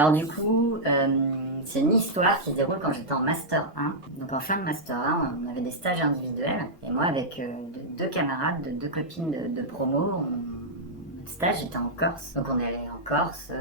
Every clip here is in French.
Alors du coup, c'est une histoire qui se déroule quand j'étais en Master 1. Donc en fin de Master 1, on avait des stages individuels. Et moi, avec deux camarades, deux copines de promo, notre stage était en Corse. Donc on est allé en Corse,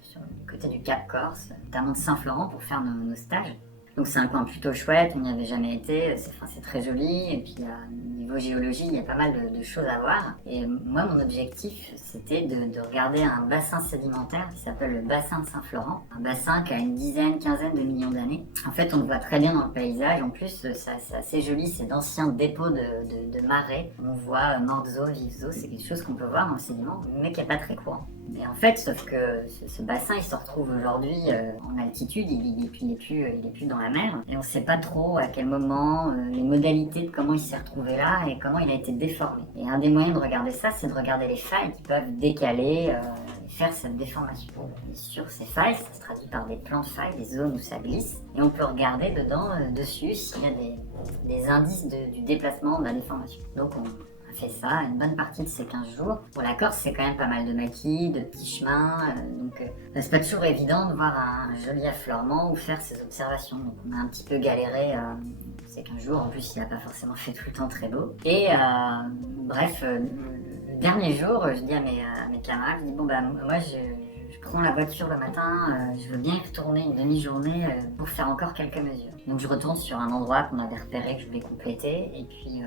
sur le côté du Cap Corse, notamment de Saint-Florent pour faire nos stages. Donc c'est un coin plutôt chouette, on n'y avait jamais été, c'est très joli, et puis niveau géologie, il y a pas mal de choses à voir. Et moi, mon objectif, c'était de regarder un bassin sédimentaire qui s'appelle le bassin de Saint-Florent, un bassin qui a une dizaine, quinzaine de millions d'années. En fait, on le voit très bien dans le paysage, en plus, c'est assez joli, c'est d'anciens dépôts de marais. On voit mortes eaux, vives eaux, c'est quelque chose qu'on peut voir dans le sédiment, mais qui n'est pas très courant. Et en fait, sauf que ce bassin, il se retrouve aujourd'hui en altitude, il est plus dans la mer. Et on ne sait pas trop à quel moment, les modalités de comment il s'est retrouvé là et comment il a été déformé. Et un des moyens de regarder ça, c'est de regarder les failles qui peuvent décaler et faire cette déformation. Et sur ces failles, ça se traduit par des plans de failles, des zones où ça glisse. Et on peut regarder dedans, dessus, s'il y a des indices du déplacement de la déformation. Donc on fait ça une bonne partie de ces 15 jours. Pour la Corse, c'est quand même pas mal de maquis, de petits chemins, donc c'est pas toujours évident de voir un joli affleurement ou faire ces observations. Donc on a un petit peu galéré ces 15 jours, en plus il n'a pas forcément fait tout le temps très beau. Et bref, le dernier jour, je dis à mes camarades, je dis bon bah moi je prends la voiture le matin, je veux bien y retourner une demi-journée pour faire encore quelques mesures. Donc je retourne sur un endroit qu'on avait repéré, que je voulais compléter, et puis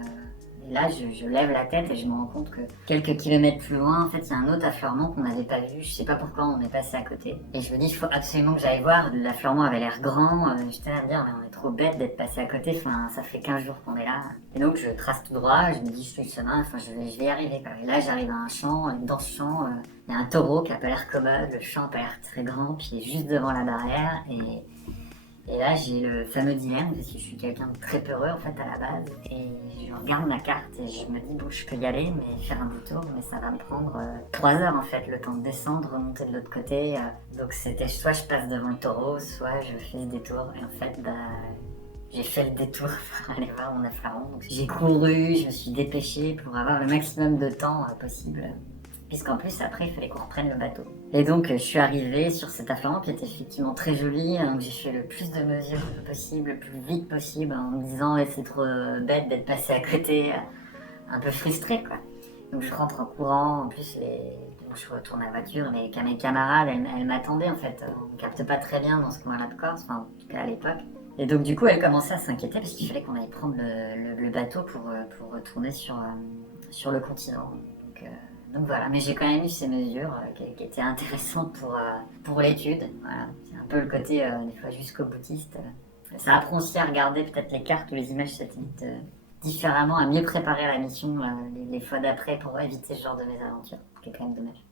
et là, je lève la tête et je me rends compte que quelques kilomètres plus loin, en fait, il y a un autre affleurement qu'on n'avait pas vu. Je sais pas pourquoi on est passé à côté. Et je me dis, il faut absolument que j'aille voir. L'affleurement avait l'air grand. J'étais à me dire, mais on est trop bête d'être passé à côté. Enfin, ça fait 15 jours qu'on est là. Et donc, je trace tout droit. Je me dis, je suis le chemin. Enfin, je vais y arriver, quoi. Et là, j'arrive à un champ. Et dans ce champ, il y a un taureau qui a pas l'air commode. Le champ a pas l'air très grand. Puis il est juste devant la barrière. Et là, j'ai le fameux dilemme, parce que je suis quelqu'un de très peureux en fait à la base. Et je regarde ma carte et je me dis, bon, je peux y aller, mais faire un détour, mais ça va me prendre 3 heures en fait, le temps de descendre, remonter de l'autre côté. Donc c'était soit je passe devant le taureau, soit je fais ce détour. Et en fait, j'ai fait le détour pour aller voir mon affleurement. Donc j'ai couru, je me suis dépêchée pour avoir le maximum de temps possible. Puisqu'en plus, après, il fallait qu'on reprenne le bateau. Et donc, je suis arrivée sur cet affleurement qui était effectivement très joli. Donc, j'ai fait le plus de mesures possible, le plus vite possible, en me disant c'est trop bête d'être passé à côté, un peu frustrée, quoi. Donc, je rentre en courant. En plus, donc, je retourne à la voiture. Mes camarades, elles m'attendaient, en fait. On ne capte pas très bien dans ce coin-là de Corse, enfin, en tout cas à l'époque. Et donc, du coup, elles commençaient à s'inquiéter parce qu'il fallait qu'on aille prendre le bateau pour retourner sur le continent. Donc voilà, mais j'ai quand même eu ces mesures qui étaient intéressantes pour l'étude. Voilà. C'est un peu le côté, des fois, jusqu'au boutiste. Ça apprend aussi à regarder peut-être les cartes ou les images satellites différemment, à mieux préparer la mission les fois d'après pour éviter ce genre de mésaventure, ce qui est quand même dommage.